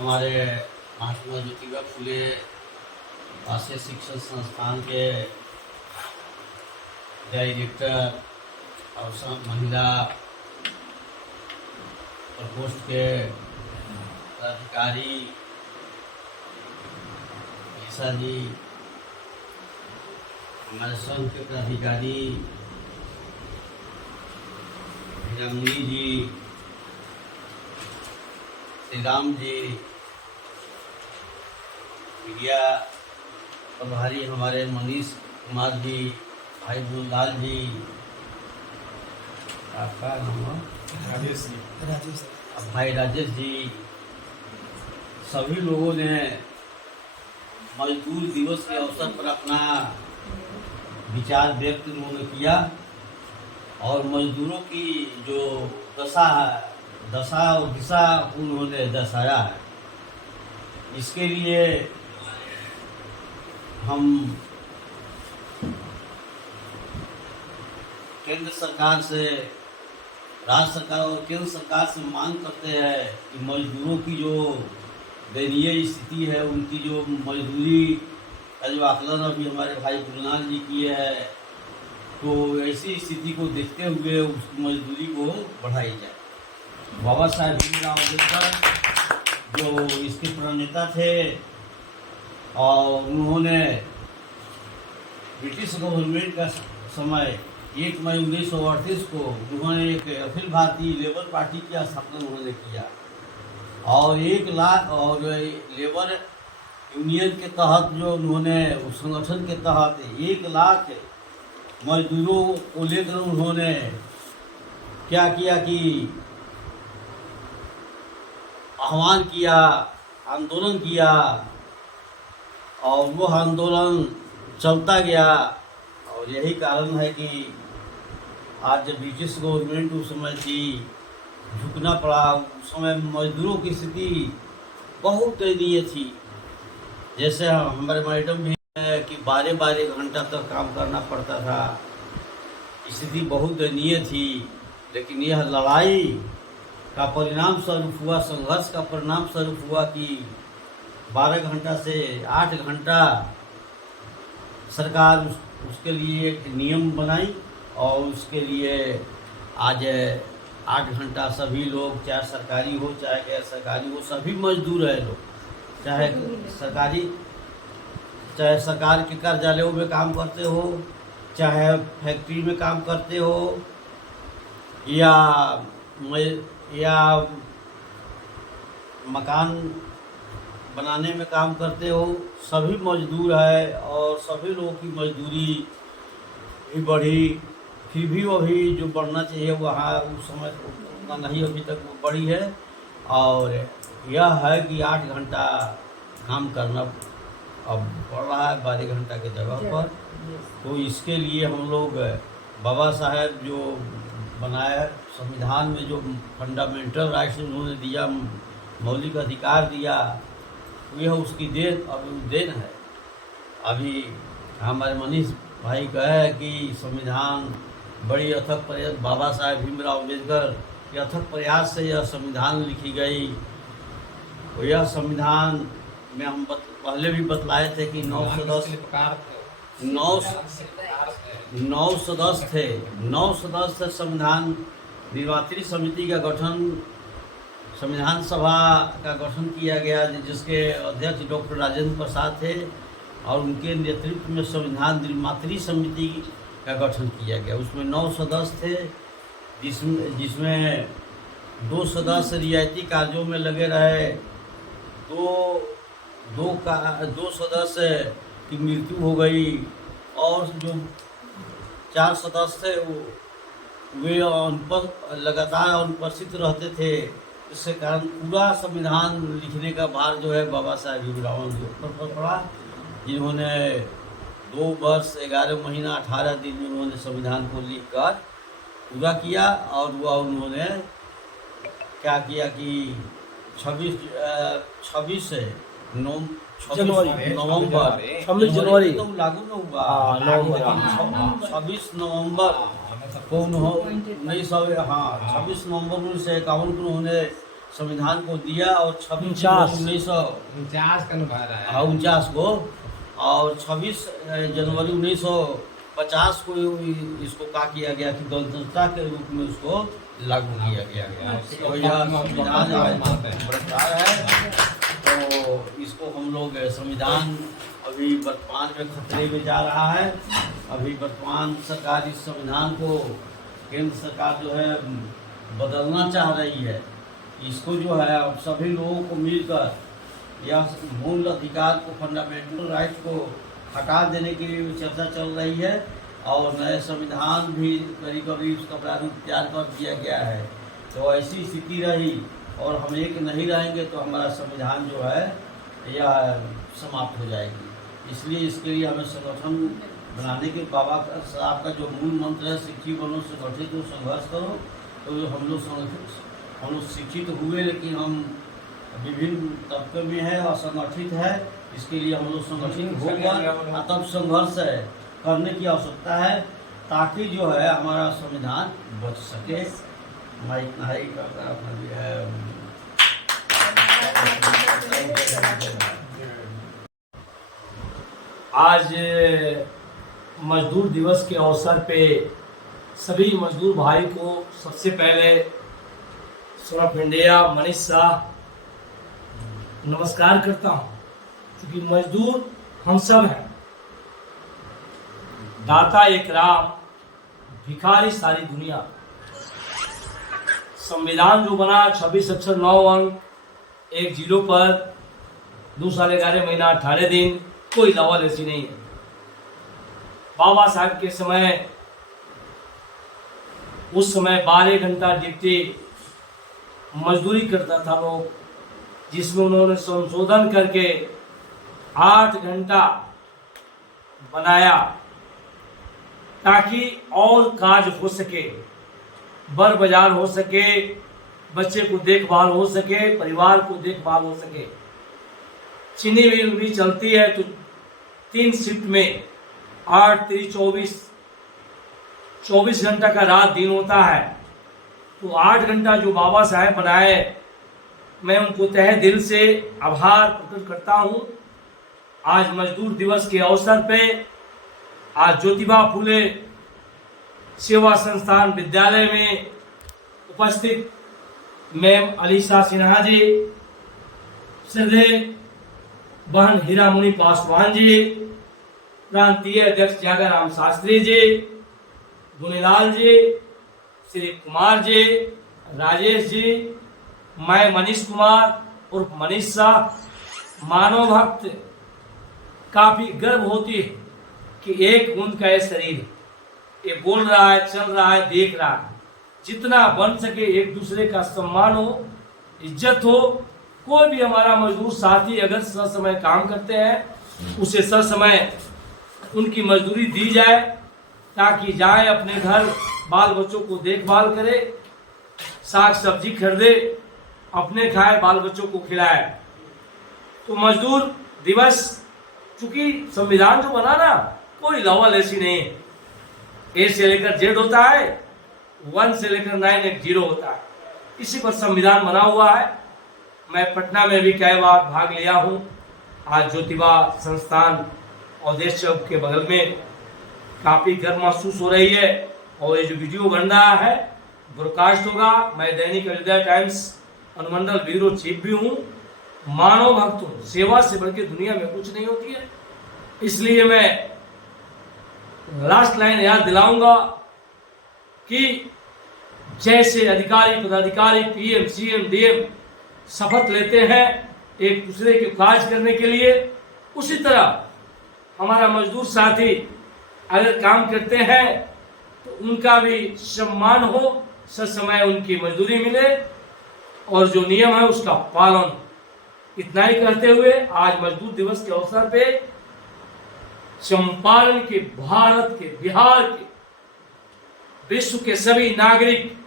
हमारे महात्मा ज्योतिबा फुले राष्ट्रीय शिक्षण संस्थान के डायरेक्टर और महिला प्रकोष्ठ के अधिकारी ईसा जी, हमारे संघ के पदाधिकारी जंगली जी, श्री राम जी, मीडिया प्रभारी हमारे मनीष कुमार जी, भाई बुललाल जी, आपका नाम राजेश जी, भाई राजेश जी, सभी लोगों ने मजदूर दिवस के अवसर पर अपना विचार व्यक्त उन्होंने किया और मजदूरों की जो दशा और दिशा उन्होंने दर्शाया है। इसके लिए हम केंद्र सरकार से, राज्य सरकार और केंद्र सरकार से मांग करते हैं कि मजदूरों की जो दयनीय स्थिति है, उनकी जो मजदूरी का जो आकलन अभी हमारे भाई बुललाल जी किए हैं, तो ऐसी स्थिति को देखते हुए उस मजदूरी को बढ़ाई जाए। बाबा साहेब भीमराव अम्बेडकर जो इसके प्रणेता थे और उन्होंने ब्रिटिश गवर्नमेंट का समय 1 मई 1938 को उन्होंने एक अखिल भारतीय लेबर पार्टी की स्थापना उन्होंने किया और 1 लाख और लेबर यूनियन के तहत जो उन्होंने उस संगठन के तहत 1 लाख मजदूरों को लेकर उन्होंने क्या किया कि आह्वान किया, आंदोलन किया और वो आंदोलन चलता गया और यही कारण है कि आज जब ब्रिटिश गवर्नमेंट उस समय थी, झुकना पड़ा। उस समय मजदूरों की स्थिति बहुत दयनीय थी। जैसे हमारे मैडम भी है कि 12-12 घंटा तक काम करना पड़ता था। स्थिति बहुत दयनीय थी, लेकिन यह लड़ाई का परिणाम स्वरूप हुआ, संघर्ष का परिणाम स्वरूप हुआ कि 12 घंटा से 8 घंटा सरकार उसके लिए एक नियम बनाई और उसके लिए आज 8 घंटा सभी लोग, चाहे सरकारी हो चाहे गैर सरकारी हो, सभी मजदूर है लोग, चाहे सरकार के कार्यालयों में काम करते हो, चाहे फैक्ट्री में काम करते हो या मकान बनाने में काम करते हो, सभी मजदूर है और सभी लोगों की मजदूरी भी बढ़ी। फिर भी अभी जो बढ़ना चाहिए वहाँ उस समय उतना नहीं अभी तक वो बढ़ी है और यह है कि 8 घंटा काम करना अब बढ़ रहा है 12 घंटा के जगह पर। तो इसके लिए हम लोग बाबा साहेब जो बनाया संविधान में जो फंडामेंटल राइट्स उन्होंने दिया, मौलिक अधिकार दिया, यह उसकी देन है। अभी हमारे मनीष भाई कहे कि संविधान बड़ी अथक प्रयास, बाबा साहेब भीमराव अम्बेडकर के अथक प्रयास से यह संविधान लिखी गई। तो यह संविधान में हम पहले भी बतलाए थे कि 9 सदस्य संविधान निर्वाचन समिति का गठन, संविधान सभा का गठन किया गया, जिसके अध्यक्ष डॉक्टर राजेंद्र प्रसाद थे और उनके नेतृत्व में संविधान निर्मात्री समिति का गठन किया गया। उसमें 9 सदस्य थे, जिसमें 2 सदस्य रियायती कार्यों में लगे रहे, दो सदस्य की मृत्यु हो गई और जो 4 सदस्य थे वे लगातार अनुपस्थित रहते थे। इसके कारण पूरा संविधान लिखने का भार जो है बाबा साहेब भीमराव अम्बेडकर पर पड़ा, जिन्होंने 2 वर्ष 11 महीना 18 दिन में उन्होंने संविधान को लिखकर पूरा किया। और वह उन्होंने क्या किया कि 26 जनवरी तो लागू न हुआ, 26 नवंबर को 26 नवंबर 1951 को उन्होंने संविधान को दिया और 26 जनवरी 49 का निभा रहा है। 1949 को, और 26 जनवरी 1950 को इसको क्या किया गया कि गणतंत्रता के रूप में उसको लागू किया गया। तो यह संविधान भ्रष्टाचार है। तो इसको हम लोग संविधान अभी वर्तमान में खतरे में जा रहा है। अभी वर्तमान सरकार इस संविधान को, केंद्र सरकार जो है बदलना चाह रही है। इसको जो है अब सभी लोगों को मिलकर यह मूल अधिकार को, फंडामेंटल राइट को हटा देने के लिए चर्चा चल रही है और नए संविधान भी करीब उसका प्रारूप तैयार कर दिया गया है। तो ऐसी स्थिति रही और हम एक नहीं रहेंगे तो हमारा संविधान जो है यह समाप्त हो जाएगी। इसलिए इसके लिए हमें संगठन बनाने के बाबा साहब का जो मूल मंत्र है, शिक्षित बनो, संगठित हो, संघर्ष करो। तो हम लोग शिक्षित हुए लेकिन हम विभिन्न तबके में है, असंगठित है। इसके लिए हम लोग संगठित होकर तब संघर्ष करने की आवश्यकता है ताकि जो है हमारा संविधान बच सके। मैं इतना ही कहकर अपना जो है आज मजदूर दिवस के अवसर पे सभी मजदूर भाई को सबसे पहले सौरभ इंडिया, मनीष शाह नमस्कार करता हूँ, क्योंकि मजदूर हम सब हैं। दाता एक राम, भिखारी सारी दुनिया। संविधान जो बना 26 अक्षर 9 अंक 1 जीरो पर 2 साल 11 महीना 18 दिन, कोई लवाल ऐसी नहीं है। बाबा साहब के समय, उस समय 12 घंटा ड्यूटी मजदूरी करता था लोग, जिसमें उन्होंने संशोधन करके 8 घंटा बनाया ताकि और काज हो सके, बर बाजार हो सके, बच्चे को देखभाल हो सके, परिवार को देखभाल हो सके। चीनी मिल भी चलती है तो 3 शिफ्ट में 8 3 24 घंटा का रात दिन होता है। तो 8 घंटा जो बाबा साहेब बनाए, मैं उनको तहे दिल से आभार प्रकट करता हूँ। आज मजदूर दिवस के अवसर पे आज ज्योतिबा फूले सेवा संस्थान विद्यालय में उपस्थित मैम अलीशा सिन्हा जी, श्रद्धेय बहन हीरामुनि पासवान जी, प्रांतीय अध्यक्ष जागाराम शास्त्री जी, गुनीलाल जी, श्री कुमार जी, राजेश जी, मैं मनीष कुमार उर्फ मनीष शाह। मानव भक्त काफी गर्व होती है कि एक बूंद का ये शरीर, ये बोल रहा है, चल रहा है, देख रहा है। जितना बन सके एक दूसरे का सम्मान हो, इज्जत हो। कोई भी हमारा मजदूर साथी अगर ससमय काम करते हैं, उसे ससमय उनकी मजदूरी दी जाए ताकि जाए अपने घर, बाल बच्चों को देखभाल करे, साग सब्जी खरीदे, अपने खाए, बाल बच्चों को खिलाए। तो मजदूर दिवस, चूंकि संविधान जो बना ना, कोई लवल ऐसी नहीं है। ए से लेकर जेड होता है, 1 से लेकर 9 एक 0 होता है। इसी पर संविधान बना हुआ है। मैं पटना में भी कई बार भाग लिया हूँ। आज ज्योतिबा संस्थान और देश चौक के बगल में काफी गर्व महसूस हो रही है। और ये जो वीडियो बन रहा है, ब्रॉडकास्ट होगा। मैं दैनिक अयोध्या टाइम्स अनुमंडल ब्यूरो चीफ भी हूँ। मानव भक्त हूँ, सेवा से बढ़ के दुनिया में कुछ नहीं होती है। इसलिए मैं लास्ट लाइन याद दिलाऊंगा कि जैसे अधिकारी पदाधिकारी पीएम सीएम डीएम शपथ लेते हैं एक दूसरे के काज करने के लिए, उसी तरह हमारा मजदूर साथी अगर काम करते हैं तो उनका भी सम्मान हो, ससमय उनकी मजदूरी मिले और जो नियम है उसका पालन। इतना ही कहते हुए आज मजदूर दिवस के अवसर पे चंपारण के, भारत के, बिहार के, विश्व के सभी नागरिक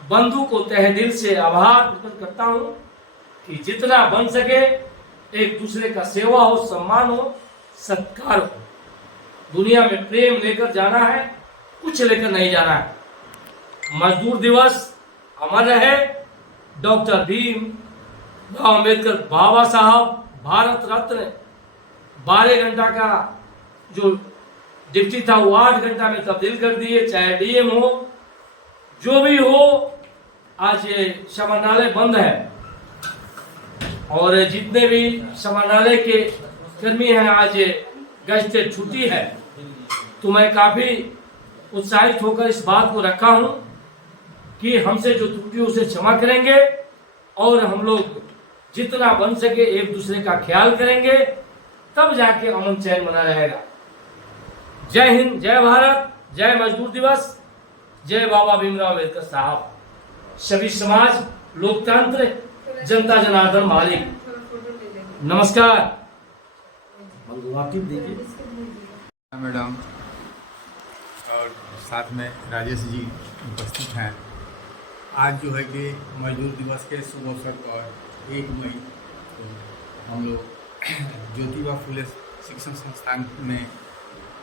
बंधु को तहे दिल से आभार प्रकट करता हूं कि जितना बन सके एक दूसरे का सेवा हो, सम्मान हो, सत्कार हो। दुनिया में प्रेम लेकर जाना है, कुछ लेकर नहीं जाना है। मजदूर दिवस अमर रहे, डॉक्टर भीमराव अम्बेडकर बाबा साहब भारत रत्न 12 घंटा का जो ड्यूटी था वो 8 घंटा में तब्दील कर दिए। चाहे डीएम हो, जो भी हो, आज ये समाहरणालय बंद है और जितने भी समाहरणालय के कर्मी हैं आज गश्त छुट्टी है। तो मैं काफी उत्साहित होकर इस बात को रखा हूं कि हमसे जो त्रुटि उसे क्षमा करेंगे और हम लोग जितना बन सके एक दूसरे का ख्याल करेंगे, तब जाके अमन चैन बना रहेगा। जय हिंद, जय भारत, जय मजदूर दिवस, जय बाबा भीमराव अम्बेडकर साहब। सभी समाज, लोकतंत्र, जनता जनार्दन मालिक। नमस्कार। मैडम और साथ में राजेश जी उपस्थित हैं। आज जो है कि मजदूर दिवस के शुभ अवसर पर 1 मई तो हम लोग ज्योतिबा फुले शिक्षण संस्थान में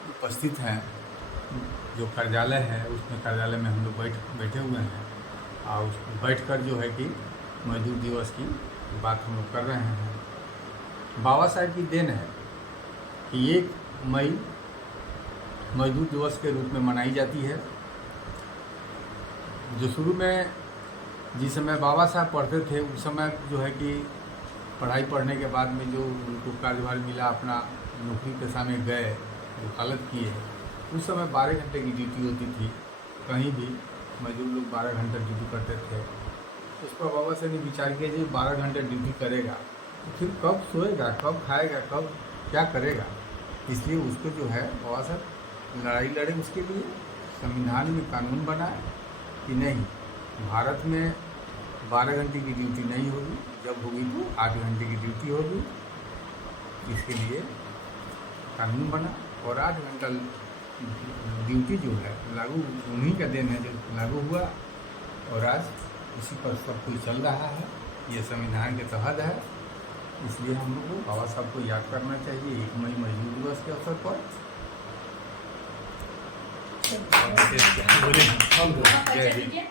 उपस्थित हैं। जो कार्यालय है उसमें कार्यालय में हम लोग बैठे हुए हैं और बैठकर जो है कि मजदूर दिवस की बात हम लोग कर रहे हैं। बाबा साहब की देन है कि 1 मई मजदूर दिवस के रूप में मनाई जाती है। जो शुरू में जिस समय बाबा साहब पढ़ते थे उस समय जो है कि पढ़ाई पढ़ने के बाद में जो उनको कार्यभार मिला, अपना नौकरी पेशा में गए, वकालत किए, उस समय 12 घंटे की ड्यूटी होती थी। कहीं भी मजदूर लोग 12 घंटे ड्यूटी करते थे। उस पर बाबा साहब ने विचार किया जी 12 घंटे ड्यूटी करेगा तो फिर कब सोएगा, कब खाएगा, कब क्या करेगा। इसलिए उसको जो है बाबा साहब लड़ाई लड़े उसके लिए, संविधान में कानून बनाए कि नहीं, भारत में 12 घंटे की ड्यूटी नहीं होगी, जब होगी तो 8 घंटे की ड्यूटी होगी। इसके लिए कानून बना और 8 घंटा ड्यूटी जो है लागू उन्हीं का देन है जो लागू हुआ और आज इसी पर सब कुछ चल रहा है। ये संविधान के तहत है। इसलिए हम लोग को बाबा साहब को याद करना चाहिए 1 मई मजदूर दिवस के अवसर पर। जय हिंद।